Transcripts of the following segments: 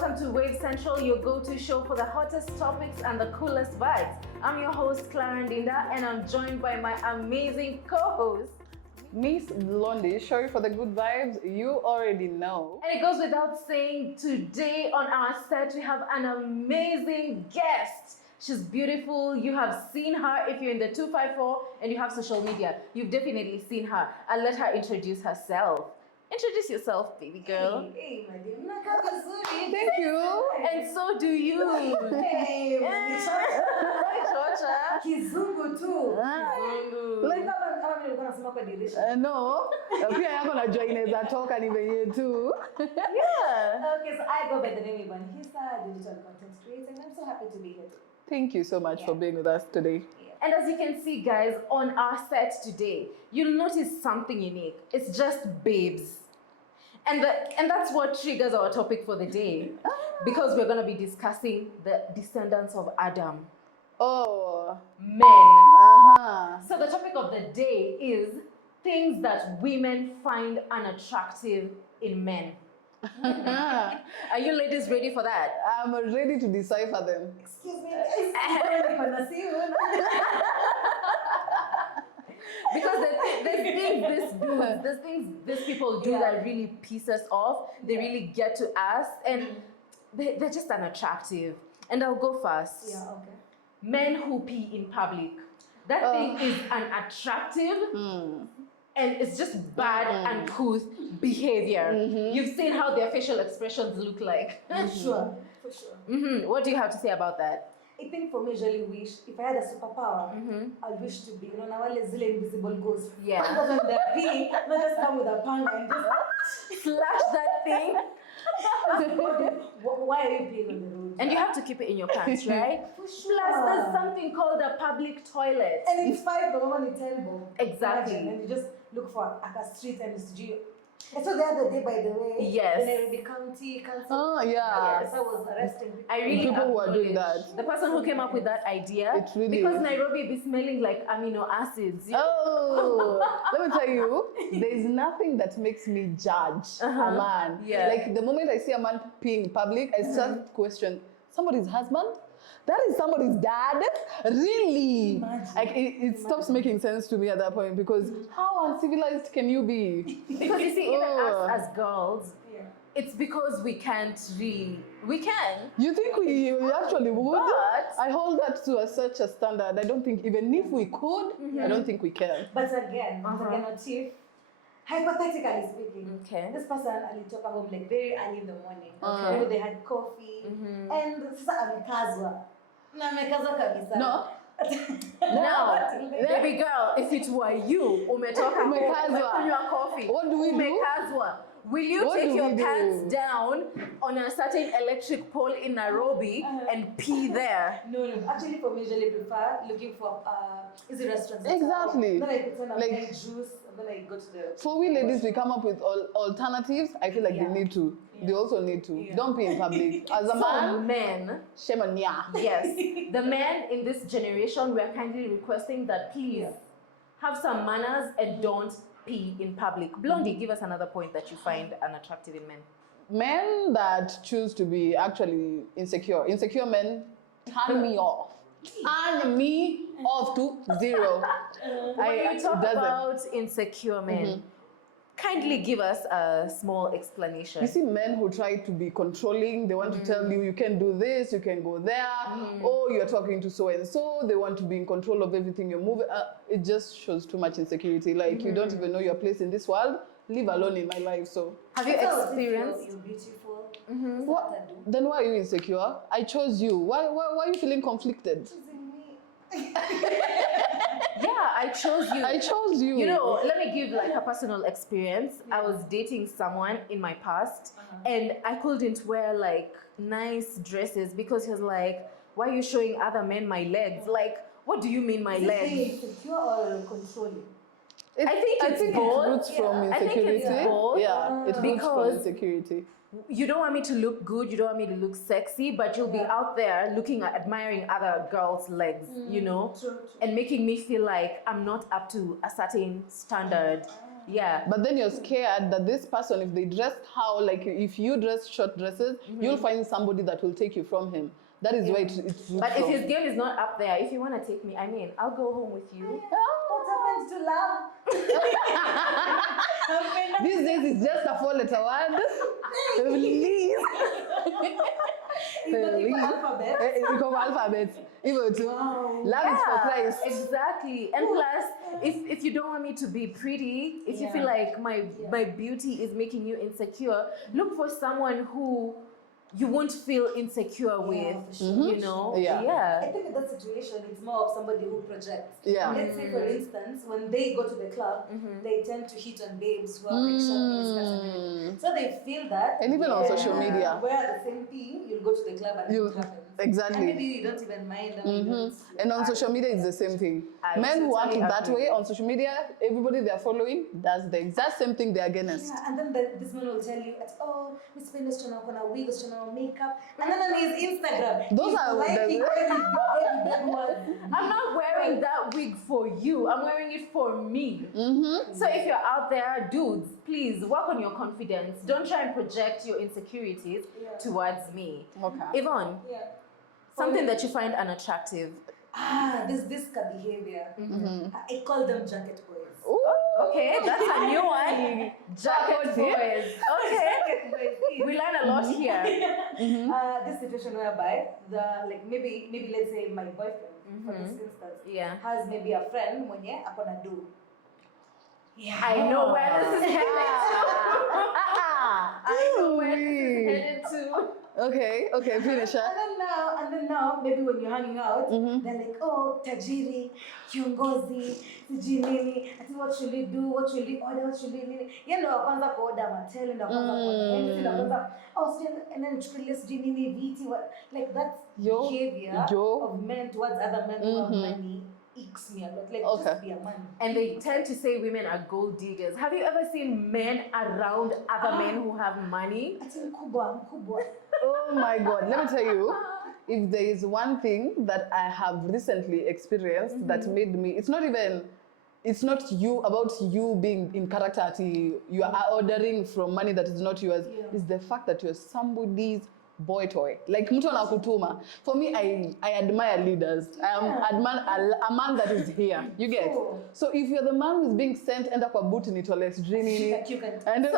welcome to Wave Central, your go-to show for the hottest topics and the coolest vibes. I'm your host, Clara Ndinda, and I'm joined by my amazing co-host, Miss Blondie. Sorry for the good vibes, you already know. And it goes without saying, today on our set, we have an amazing guest. She's beautiful. You have seen her if you're in the 254 and you have social media. You've definitely seen her. I'll let her introduce herself. Introduce yourself, baby girl. Hey, my dear. Nakabazuri. Thank you. And so do you. Hey, Hi, Georgia. Kizungu too. Like, kama vile ulikuwa unasema kwa dirisha. no, pia yako najua inaweza toka ni venye tu. Yeah. Okay, so I go by the name Yvonne Khisa, digital content creator, and I'm so happy to be here today. Thank you so much for being with us today. And as you can see, guys, on our set today, you'll notice something unique. It's just babes. And that's what triggers our topic for the day. Because we're going to be discussing the descendants of Adam. Oh. Men. Uh-huh. So the topic of the day is things that women find unattractive in men. Are you ladies ready for that? I'm ready to decipher them. Excuse me, guys. Because there's things these people do that really piss us off. They really get to us, and they're just unattractive. And I'll go first. Yeah, okay. Men who pee in public. That thing is unattractive. And it's just bad uncouth behavior. You've seen how their facial expressions look like. Sure, for sure. What do you have to say about that? I think for me, I usually wish, if I had a superpower, I'd wish to be, na wale zile invisible ghosts. Yeah. Other than the pee, not just come with a panga and just Slash that thing. Why are you peeing on the road? And you have to keep it in your pants, right? For sure. Plus, there's something called a public toilet. And it's 5 the moment it's 10 bob. Exactly. And you just look for a street and it's G. I saw the other day, by the way, Yes. the Nairobi County Council. Oh, yeah. Yes, I was arresting people. I really People who are doing acknowledge that. the person who came up with that idea. It really because is. Nairobi be smelling like amino acids. Oh, let me tell you, there's nothing that makes me judge a man. Yeah. Like the moment I see a man peeing in public, I start to question somebody's husband. That is somebody's dad? Really? Imagine. Like it stops making sense to me at that point because how uncivilized can you be? Because you see, even us as girls, Yeah. it's because we can't really. We can. You think we actually would? But- I hold that to such a standard. I don't think even if we could, I don't think we can. But again, what if, hypothetically speaking, Okay. this person alitoka home like very early in the morning. Okay. Maybe they had coffee. And sasa amekazwa. Na amekazwa kabisa. No. Now, baby girl, if it were you, umetoka Umekazwa. umekunywa coffee. What do we do? Umekazwa. Will you What take do your we do? pants down on a certain electric pole in Nairobi and pee there? No. Actually, for me, I usually prefer looking for easy restaurants. Exactly. Then I put on a Like- like, juice, and then I go to the... For we ladies, we come up with alternatives. I feel like Yeah. they need to. Yeah. They also need to. Yeah. Don't pee in public. As a So man, men, shame on ya. yes, the men in this generation, we are kindly requesting that please have some manners and don't pee in public. Blondie, give us another point that you find unattractive in men. Men that choose to be actually insecure. Insecure men turn me off. Turn me off to zero. When you talk it doesn't. about insecure men, kindly give us a small explanation. You see men who try to be controlling, they want to tell you, you can do this, you can go there. Oh, you're talking to so-and-so, they want to be in control of everything you're moving. It just shows too much insecurity. Like, you don't even know your place in this world, leave alone in my life, so. Have you So, experienced? You're beautiful. What? What I do. Then why are you insecure? I chose you. Why are you feeling conflicted? Choosing me. Yeah, I chose you. I chose you. You know, let me give like a personal experience. I was dating someone in my past and I couldn't wear like nice dresses because he was like, why are you showing other men my legs? Like, what do you mean my Is it legs? being insecure or controlling? I think it's both. it roots from I think insecurity. it's both. Yeah, it roots from Because- insecurity. You don't want me to look good, you don't want me to look sexy, but you'll be out there looking at admiring other girls' legs, you know, True. and making me feel like I'm not up to a certain standard. Yeah. But then you're scared that this person, if they dress how, like if you dress short dresses, you'll find somebody that will take you from him. That is why it's But if his game is not up there, if you want to take me, I mean, I'll go home with you. What happens to love? These days it's just a 4-letter word. Please. Even alphabet. Become alphabets. Even to love is for Christ. Exactly. And plus, if you don't want me to be pretty, if you feel like my beauty is making you insecure, look for someone who you won't feel insecure with, for sure. you know? Yeah. I think in that situation, it's more of somebody who projects. Yeah. Let's say, for instance, when they go to the club, they tend to hit on babes who are like short miniskirts and everything. So they feel that. And even on social media. Where the same thing, you'll go to the club and it happens. Exactly. And maybe you don't even mind them. And on social media, it's the same thing. Men who act that way on social media, everybody they're following does the exact same thing they're against. Yeah, and then this man will tell you, oh, Miss Payne is trying to wig, is trying to makeup. And then on his Instagram, Those he's are liking the- every words. I'm not wearing that wig for you. I'm wearing it for me. So if you're out there, dudes, please work on your confidence. Don't try and project your insecurities towards me. Okay. Yvonne, something that you find unattractive. This behavior. I call them jacket boys. Okay, that's a new one. Jacket boys. Okay. Jacket boys. We learn a lot here. This situation whereby maybe let's say my boyfriend, for this instance, has maybe a friend mwenye akona do. Yeah. I know where this is headed to. I know where this is headed to. Okay, finish it. And then now, maybe when you're hanging out, they're like, oh, tajiri, kiongozi, sijui nini, ati what should we do, what should we order, what should we nini. Yeye ndo wa kwanza kuorder matele, ndo wa kwanza kuorder MC, ndo wa kwanza, and then chukulia sijui nini, viti, like that's behavior of men towards other men who have money. Icks me a lot. Like, just be a man. And they tend to say women are gold diggers. Have you ever seen men around other men who have money? Ati mkubwa. Oh my God, let me tell you, if there is one thing that I have recently experienced that made me, it's not about you being in character, you are ordering from money that is not yours. It's the fact that you're somebody's boy toy. Like mtu anakutuma. For me, I admire leaders. I admire a man that is here. You get? So if you're the man who's being sent, enda kwa boot ni toilet nini. And then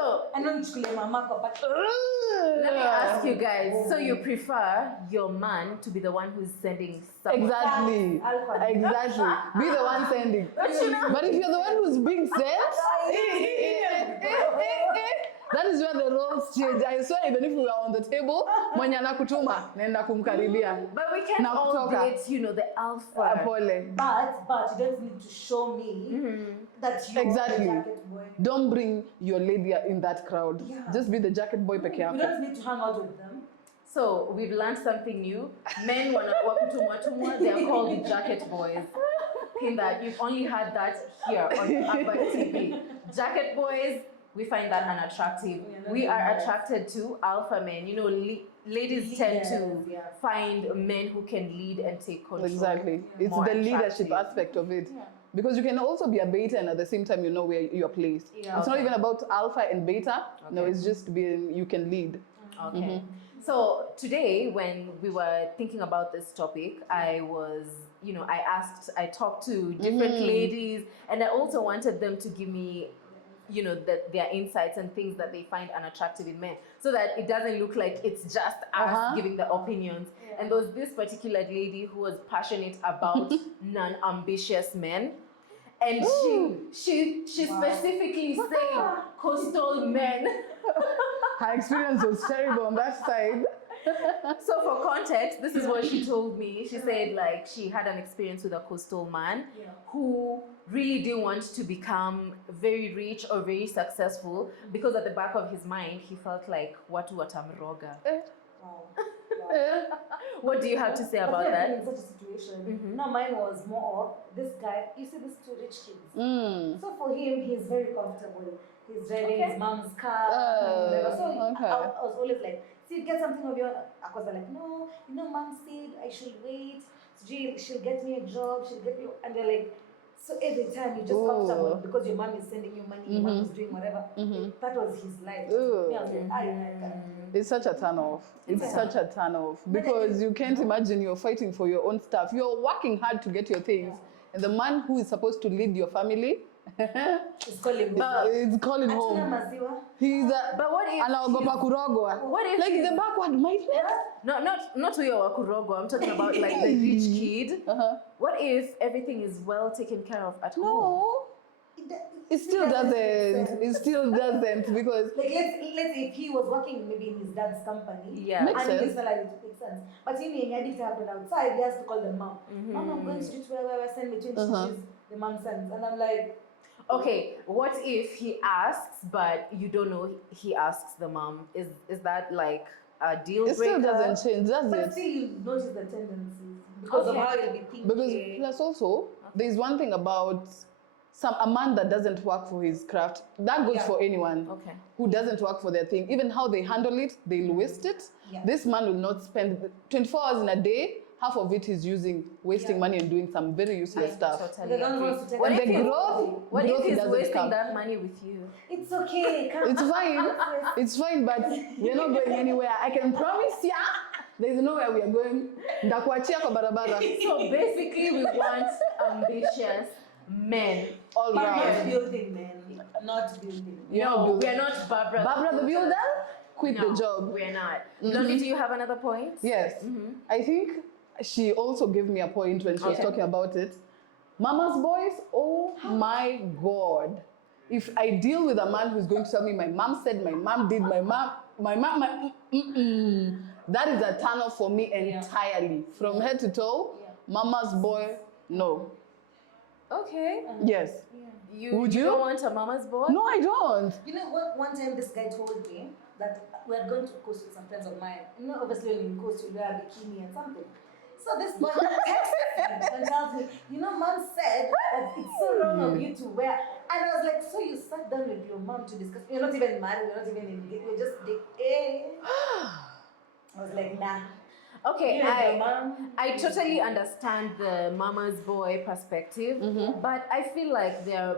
chukulia mama kwa pati. Let me ask you guys. So you prefer your man to be the one who's sending someone? Exactly. Be the one sending. But if you're the one who's being sent, that is where the roles change. I swear, even if we were on the table, mwenye anakutuma, nenda kumkaribia. But we can't all date, the alpha. Apole. But you don't need to show me that you're the jacket boy. Don't bring your lady in that crowd. Yeah. Just be the jacket boy peke yako. You don't need to hang out with them. So we've learned something new. Men wakutumwa, they are called the jacket boys. Pin that. You've only had that here on Abba TV. Jacket boys. We find that unattractive. We are attracted to alpha men. Ladies tend to find men who can lead and take control. Exactly. It's the leadership aspect of it. Yeah. Because you can also be a beta and at the same time you know where you're placed. Yeah, it's not even about alpha and beta. Okay. No, it's just you can lead. Okay. So today when we were thinking about this topic, I talked to different ladies and I also wanted them to give me their insights and things that they find unattractive in men, so that it doesn't look like it's just us giving the opinions. Yeah. And there was this particular lady who was passionate about non-ambitious men, and she specifically said coastal men. Her experience was terrible on that side. So for context, this is what she told me. She said she had an experience with a coastal man who really didn't want to become very rich or very successful because at the back of his mind, he felt like watu watamroga. What do you have to say about that? In such a situation, no, mine was more of this guy. You see these two rich kids. So for him, he's very comfortable. He's driving his mom's car. I was always like, see, get something of your. I was like, no, mom said I should wait. She'll get me a job. She'll get me, and they're like, So every time you just opt out because your mom is sending you money, your mom is doing whatever. That was his life. Me, I was like, I can't do it. It's such a turn off. It's such a turn off because you can't imagine you're fighting for your own stuff. You're working hard to get your things, and the man who is supposed to lead your family It's calling me. is calling Hatuna home. maziwa. He's But what if anaogopa kurogwa. What if Like he's- the backward mindset? No, not huyo wa kurogo. I'm talking about like the rich kid. What if everything is well taken care of at home? No. It still doesn't. It still doesn't because Like let's say if he was working maybe in his dad's company, Yeah. Makes and his sense. salary to make sense. But in the edit happened outside, he has to call the mom. Mom, I'm going to where send me 20 shillings. The mom sends, and I'm like, Okay, what if he asks, but you don't know he asks the mom? Is that like a deal it breaker? still doesn't change, does but it? still you notice the tendencies because of Okay. how you'll be thinking. Because plus also, there's one thing about a man that doesn't work for his craft. That goes for anyone Okay. who doesn't work for their thing. Even how they handle it, they'll waste it. Yeah. This man will not spend 24 hours in a day. Half of it he's using, wasting money and doing some very useless stuff. Totally The guy agree. wants to take What And if the he's- growth, What if growth he's doesn't wasting come. that money with you? It's okay. Come It's fine. It's fine, but we're not going anywhere. I can promise ya, there's nowhere we are going. Ndakuachia kwa barabara. So basically, we want ambitious men. All But not right. building, man. Not building. No, we're not Barbara. Barbara the builder, quit No, the job. we're not. Lolly, do you have another point? Yes. I think she also gave me a point when she was Okay. talking about it. Mama's boys, oh my God. If I deal with a man who's going to tell me my mom said, my mom did, that is a turn off for me entirely. From head to toe, mama's boy, no. Okay. Yes. You, Would you you? don't want a mama's boy? No, I don't. You know what? One time this guy told me that we had gone to coast with some friends of mine. You know, obviously when you coast, you wear a bikini and something. So this boy texts me and tells me, you know, mom said that it's so wrong of you to wear. And I was like, so you sat down with your mom to discuss. You're not even married. You're not even engaged. You're just I was like, nah. Okay, You and your mom. I totally understand the mama's boy perspective, but I feel like there are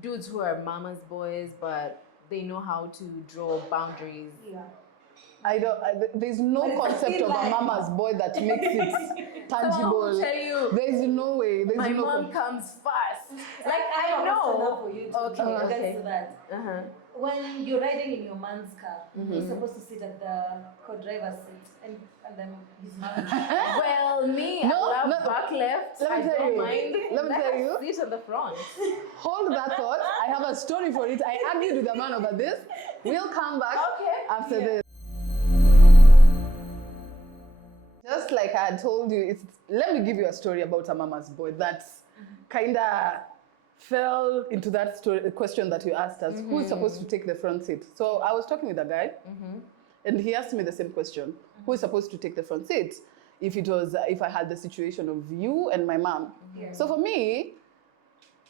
dudes who are mama's boys, but they know how to draw boundaries. Yeah. There's no But it's concept still of a like- mama's boy that makes it Someone tangible. will tell you, There's no way. There's my no mom comes first. Like, I have I a question know. now for you to Okay, regards okay. to that. Uh-huh. When you're riding in your man's car, you're supposed to sit at the co-driver's seat, and then his mom. Well, me, No, I love no. back left. Let me I tell don't you. mind. Let me tell you. Sit on the front. Hold that thought. I have a story for it. I argued with a man over this. We'll come back after this. Just like I had told you, let me give you a story about a mama's boy that kind of fell into that question that you asked us. Who is supposed to take the front seat? So I was talking with a guy, and he asked me the same question. Who is supposed to take the front seat? If I had the situation of you and my mom. So for me,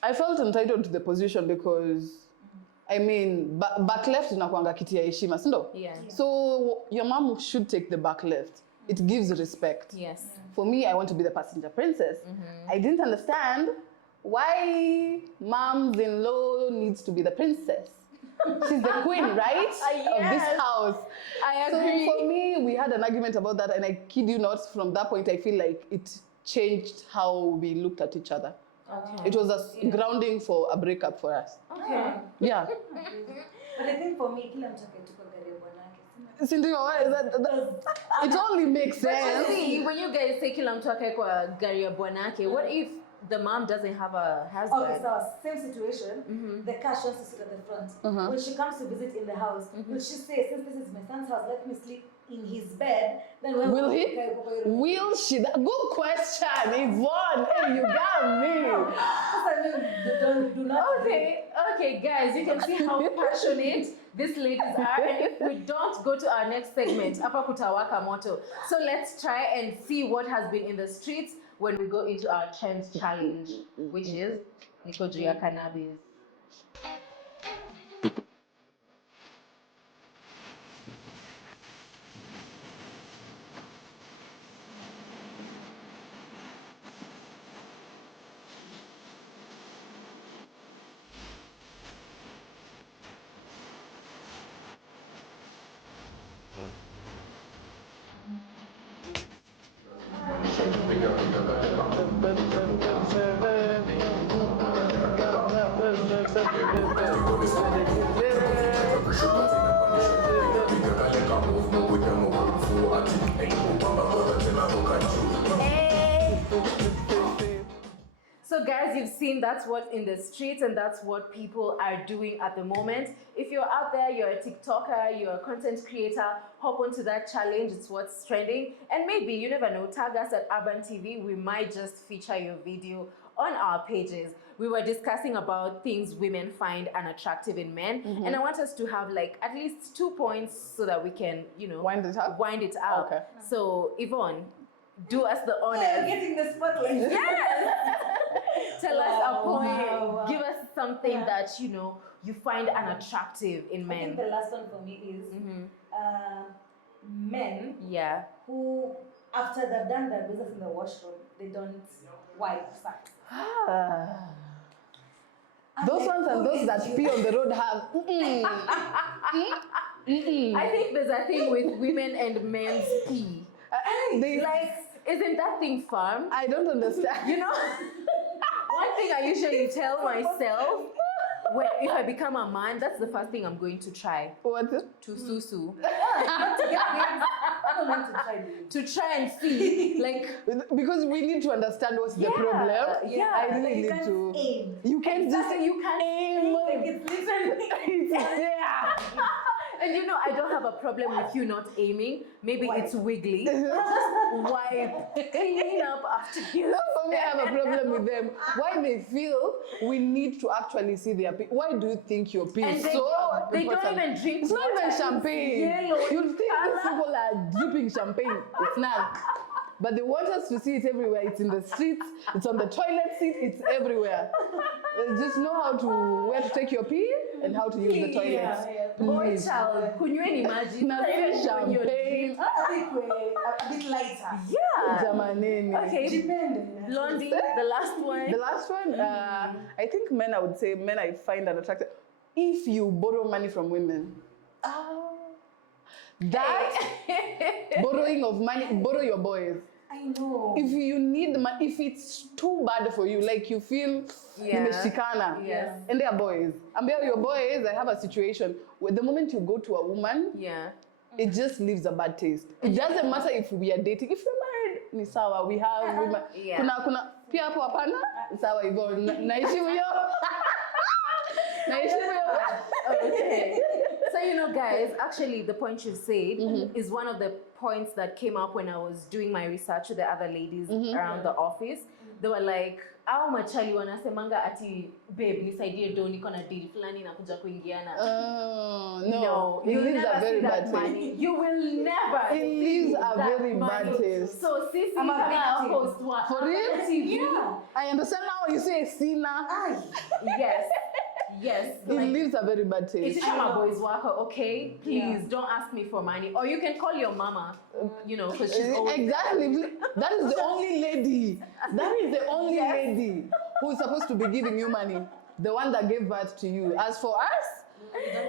I felt entitled to the position because, I mean, back left inakuanga kiti ya heshima, si ndo? Yeah. So your mom should take the back left. It gives respect. Yes. For me, I want to be the passenger princess. I didn't understand why mom's-in-law needs to be the princess. She's the queen, right? Of this Yes. house. I So agree. for me, we had an argument about that, and I kid you not, from that point, I feel like it changed how we looked at each other. Okay. It was a grounding for a breakup for us. Okay. Yeah. But I think for me, kila mtu akituka gari ya bwanake. Si ndio, it only makes But sense. see, when you guys say kila mtu akae kwa gari ya bwanake, what if the mom doesn't have a husband? Okay, so same situation. The car she wants to sit at the front. When she comes to visit in the house, will she say, since this is my son's house, let me sleep in his bed? Then when Will he? Will she? Good question, Yvonne. Hey, you got me. I mean, do not. Okay, guys, you can see how passionate these ladies are. And if we don't go to our next segment, hapa kutawaka moto. So let's try and see what has been in the streets when we go into our trends challenge, which is Niko juu ya cannabis. guys, you've seen that's what's in the streets and that's what people are doing at the moment. If you're out there, you're a TikToker, you're a content creator, hop onto that challenge. It's what's trending. And maybe, you never know, tag us at Urban TV. We might just feature your video on our pages. We were discussing about things women find unattractive in men. And I want us to have like at least 2 points so that we can, you know, Wind it up? Wind it up. Okay. So, Yvonne, do us the honor. You're getting the spotlight. Yes! Tell us a point. Wow. Give us something that, you know, you find unattractive in I think men. the last one for me is men Yeah. who, after they've done their business in the washroom, they don't wipe socks. Those ones and those that pee on the road have. I think there's a thing with women and men's pee. They, Like, isn't that thing firm? I don't understand. You know? One thing I usually tell myself, if I become a man, that's the first thing I'm going to try. What? To susu. Not to get things. I don't want to try this. To try and see. Like, Because we need to understand what's the Yeah, problem. yeah. I really You need can't to. aim. You can't just Exactly, you can't aim. Like it's literally. It's there. and you know, I don't have a problem with you not aiming. Maybe Why? it's wiggly. Just wipe, clean up after you. Not for me, I have a problem with them. Why they feel we need to actually see their pee. Why do you think your pee And is they, so they don't important? even drink It's not even water. champagne. Yellow You'd in think these color. people are dripping champagne. It's not. But they want us to see it everywhere. It's in the streets, it's on the toilet seat, it's everywhere. Just know how to, where to take your pee and how to use the toilet. Yeah. Boy Please. child, could you imagine? Now, Even when you're champagne. I think we're a bit lighter. Yeah. Jamanini. Okay. Depending. Blondie, the last one. The last one, I think men, I would say men I find unattractive. If you borrow money from women, that borrowing of money, borrow your boys. I know. If you need money, if it's too bad for you, like you feel Yeah. nimeshikana, Yes. and they are boys. And they are your boys, I have a situation where the moment you go to a woman, Yeah. it just leaves a bad taste. It doesn't matter if we are dating. If you're married, ni sawa, we have women. Yeah. Kuna pia hapo hapana, sawa hivyo. Naishi huyo. Naishi huyo. Okay. So, you know, guys, actually, the point you said is one of the points that came up when I was doing my research with the other ladies around the office. They were like, au machali wanasemanga ati, babe, nisaidie do niko na deal fulani na kuja kuingiana. No, it you'll leaves never a very see that bad money. taste. You will never It leaves see a that very bad money. taste. So, Sisi, I'm a victim. host one. For real? TV. Yeah. I understand now you say sinner. Aye. Yes. Yes. It leaves a very bad taste. It's my boys worker, okay? Please Yeah. don't ask me for money. Or you can call your mama, you know, because she's always. Exactly. That is the only lady. That is the only lady who's supposed to be giving you money. The one that gave birth to you. As for us,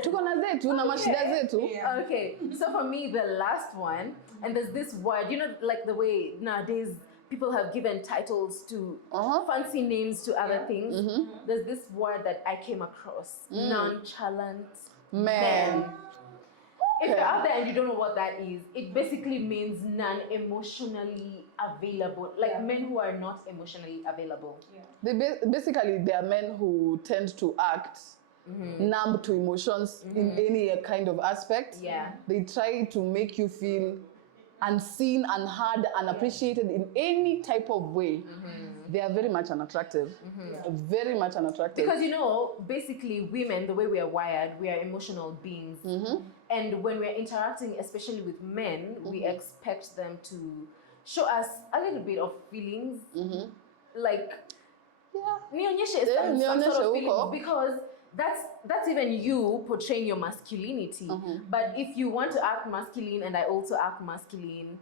tuko na zetu na mashida zetu. Yeah. Okay, so for me, the last one, and there's this word, you know, like the way nowadays people have given titles to fancy names to other things. There's this word that I came across, nonchalant Man. If you're out there and you don't know what that is, it basically means non-emotionally available, like men who are not emotionally available. Basically, they are men who tend to act numb to emotions in any kind of aspect. Yeah. They try to make you feel unseen, unheard, unappreciated in any type of way. They are very much unattractive. Very much unattractive. Because, you know, basically women, the way we are wired, we are emotional beings. And when we're interacting, especially with men, we expect them to show us a little bit of feelings. Like, nionyeshe some sort of feelings, because that's even you portraying your masculinity. But if you want to act masculine and I also act masculine,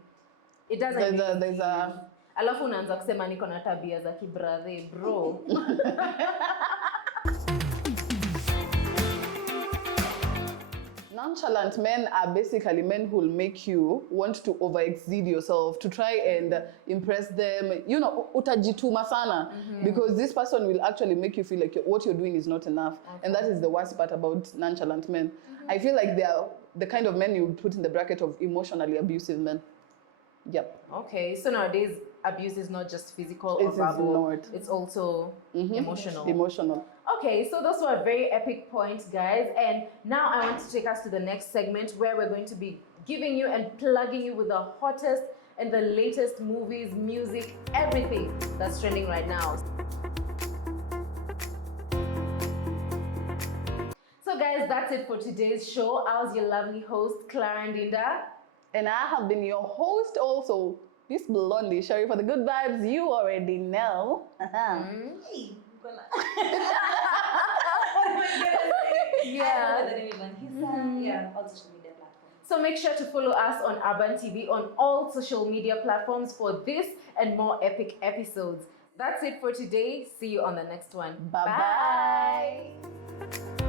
it doesn't There's a alafu unaanza kusema niko na tabia za kibrathe, bro. Nonchalant men are basically men who will make you want to over-exceed yourself, to try and impress them. You know, utajituma sana, because this person will actually make you feel like what you're doing is not enough. And that is the worst part about nonchalant men. I feel like they are the kind of men you would put in the bracket of emotionally abusive men. Yep. Okay, so nowadays abuse is not just physical or It is verbal, not. it's also emotional. Emotional. Okay, so those were very epic points, guys. And now I want to take us to the next segment where we're going to be giving you and plugging you with the hottest and the latest movies, music, everything that's trending right now. So guys, that's it for today's show. I was your lovely host, Clara Ndinda. And I have been your host also, Miss Blondie, Sherry, for the good vibes you already know. Hey, what am I gonna say? Yeah. Yvonne Khisa. Yeah, all social media platforms. So make sure to follow us on Urban TV on all social media platforms for this and more epic episodes. That's it for today. See you on the next one. Bye-bye. Bye.